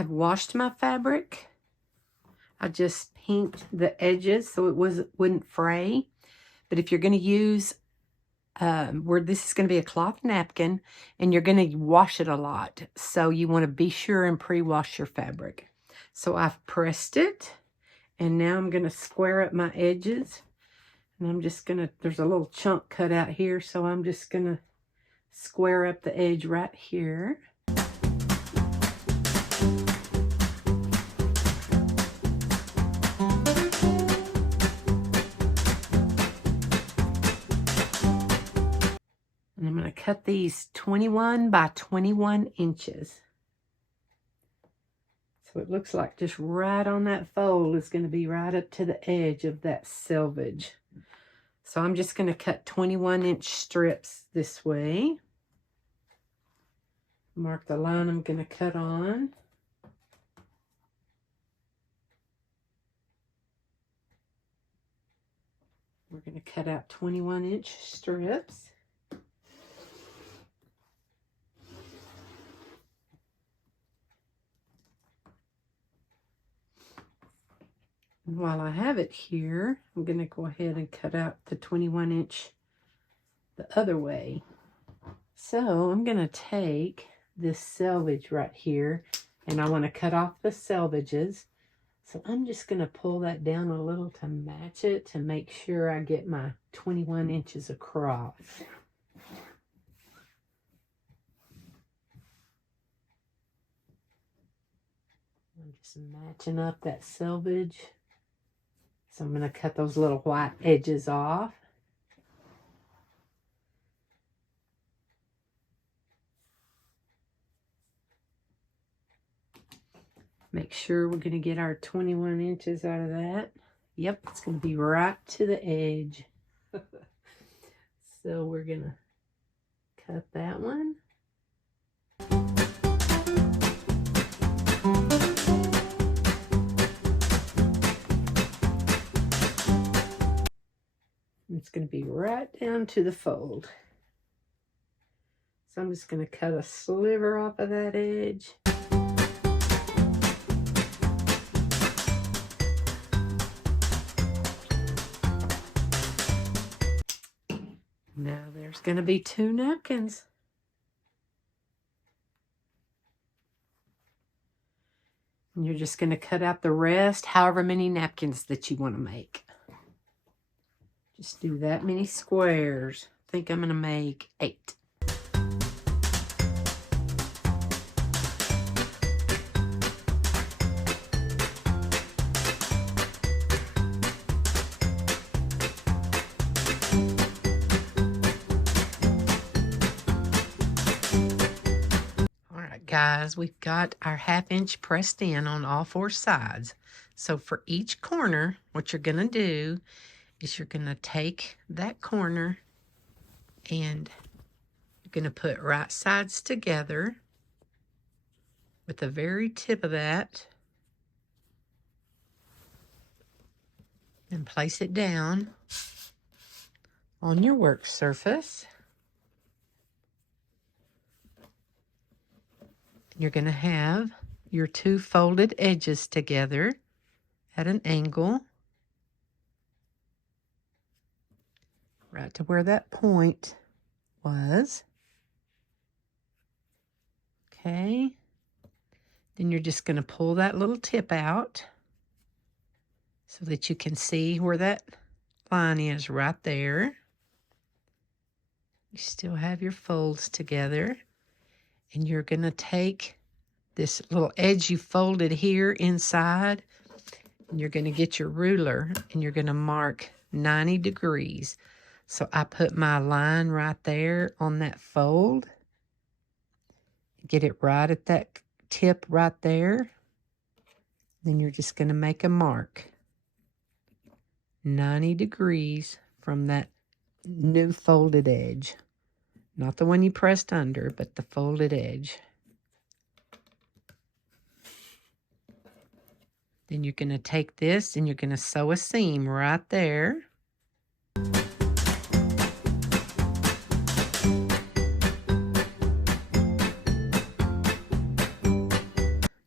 have washed my fabric. I just pinked the edges so it wouldn't fray. But if you're going to use, where this is going to be a cloth napkin, and you're going to wash it a lot. So you want to be sure and pre-wash your fabric. So I've pressed it, and now I'm going to square up my edges. And I'm just going to, there's a little chunk cut out here, so I'm just going to square up the edge right here. And I'm going to cut these 21 by 21 inches. So it looks like just right on that fold is going to be right up to the edge of that selvage. So I'm just going to cut 21-inch strips this way. Mark the line I'm going to cut on. We're going to cut out 21-inch strips. And while I have it here, I'm going to go ahead and cut out the 21-inch the other way. So I'm going to take this selvage right here, and I want to cut off the selvages. So I'm just going to pull that down a little to match it, to make sure I get my 21 inches across. I'm just matching up that selvage. So I'm going to cut those little white edges off. Make sure we're going to get our 21 inches out of that. Yep, it's going to be right to the edge. So we're going to cut that one. It's going to be right down to the fold. So I'm just going to cut a sliver off of that edge. Now there's going to be 2 napkins. And you're just going to cut out the rest, however many napkins that you want to make. Just do that many squares. I think I'm going to make 8. Alright guys, we've got our 1/2 inch pressed in on all 4 sides. So for each corner, what you're going to do is you're going to take that corner and you're going to put right sides together with the very tip of that and place it down on your work surface. You're going to have your 2 folded edges together at an angle, right to where that point was. Okay. Then you're just going to pull that little tip out so that you can see where that line is right there. You still have your folds together. And you're going to take this little edge you folded here inside, and you're going to get your ruler and you're going to mark 90 degrees. So I put my line right there on that fold. Get it right at that tip right there. Then you're just going to make a mark 90 degrees from that new folded edge. Not the one you pressed under, but the folded edge. Then you're going to take this and you're going to sew a seam right there.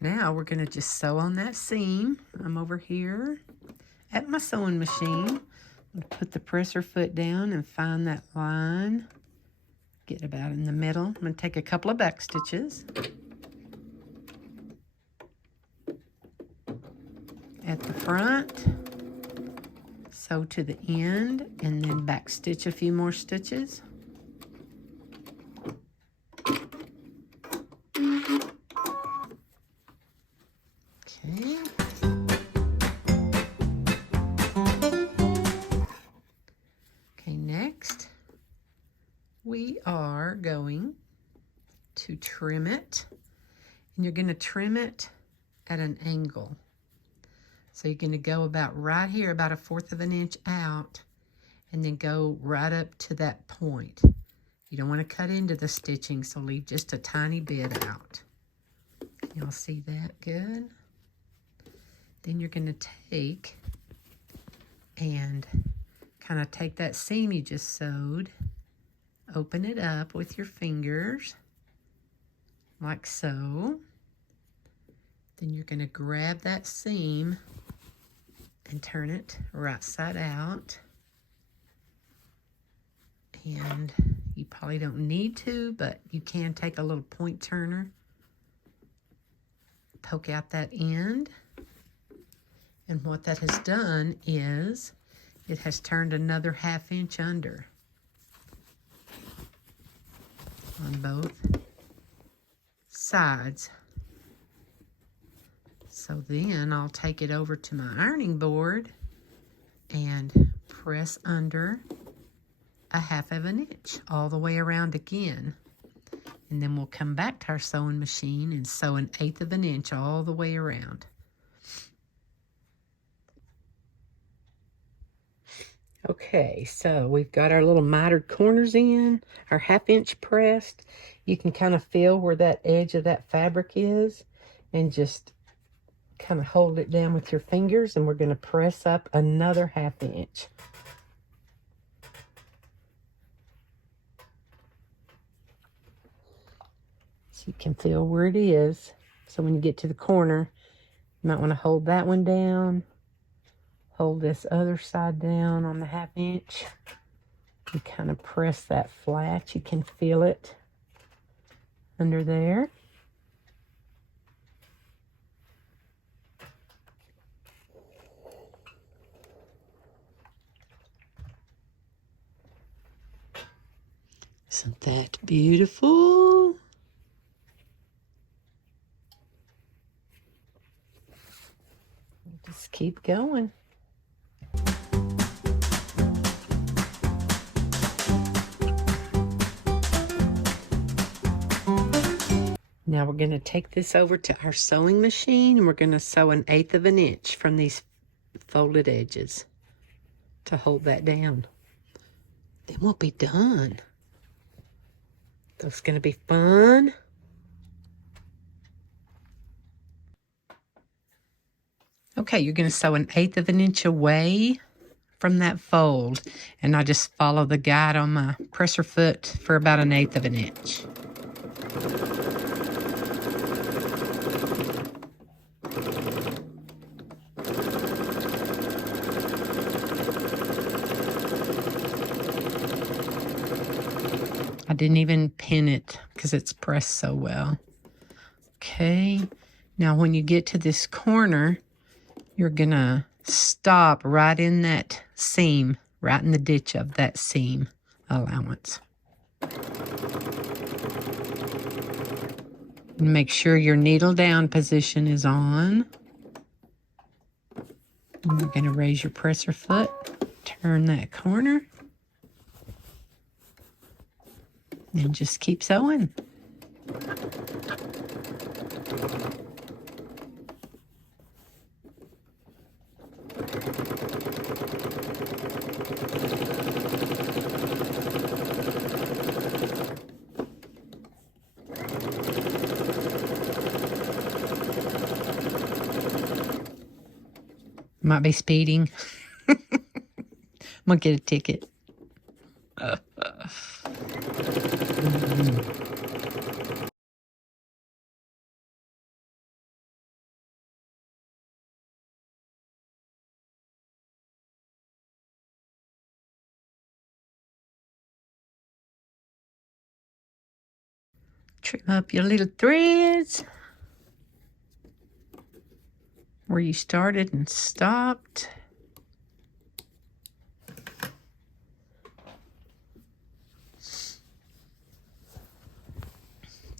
Now now we're going to just sew on that seam. I'm over here at my sewing machine. Put the presser foot down and find that line. Get about in the middle. I'm going to take a couple of back stitches. At the front, sew to the end, and then back stitch a few more stitches. Okay. Okay, next we are going to trim it, and you're going to trim it at an angle. So you're going to go about right here, about 1/4 of an inch out, and then go right up to that point. You don't want to cut into the stitching, so leave just a tiny bit out. Y'all see that good? Then you're going to take and kind of take that seam you just sewed, open it up with your fingers, like so. Then you're going to grab that seam and turn it right side out. And you probably don't need to, but you can take a little point turner, poke out that end. And what that has done is it has turned another 1/2 inch under on both sides. So then I'll take it over to my ironing board and press under 1/2 of an inch all the way around again. And then we'll come back to our sewing machine and sew 1/8 of an inch all the way around. Okay, so we've got our little mitered corners in, our 1/2 inch pressed. You can kind of feel where that edge of that fabric is and just kind of hold it down with your fingers, and we're going to press up another 1/2 inch. So you can feel where it is. So when you get to the corner, you might want to hold that one down, hold this other side down on the 1/2 inch, and kind of press that flat. You can feel it under there. Isn't that beautiful? Just keep going. Now we're going to take this over to our sewing machine, and we're going to sew 1/8 of an inch from these folded edges to hold that down. Then we'll be done. That's going to be fun. Okay, you're going to sew 1/8 of an inch away from that fold, and I just follow the guide on my presser foot for about 1/8 of an inch. I didn't even pin it because it's pressed so well. Okay, now when you get to this corner, you're gonna stop right in that seam, right in the ditch of that seam allowance. Make sure your needle down position is on. And you're gonna raise your presser foot, turn that corner, and just keep sewing. Might be speeding. I'm gonna get a ticket. Trim up your little threads where you started and stopped.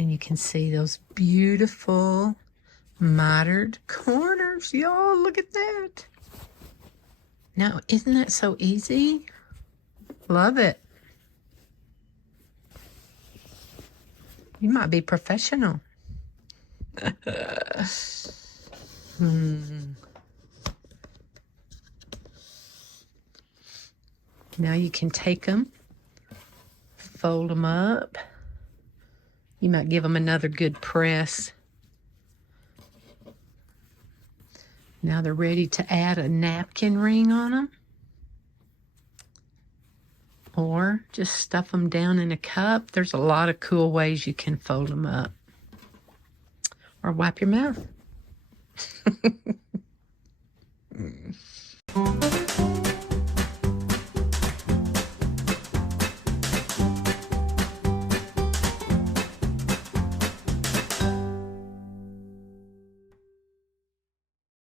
And you can see those beautiful mitered corners. Y'all, look at that. Now, isn't that so easy? Love it. You might be professional. Now you can take them, fold them up. You might give them another good press. Now they're ready to add a napkin ring on them. Or just stuff them down in a cup. There's a lot of cool ways you can fold them up. Or wipe your mouth.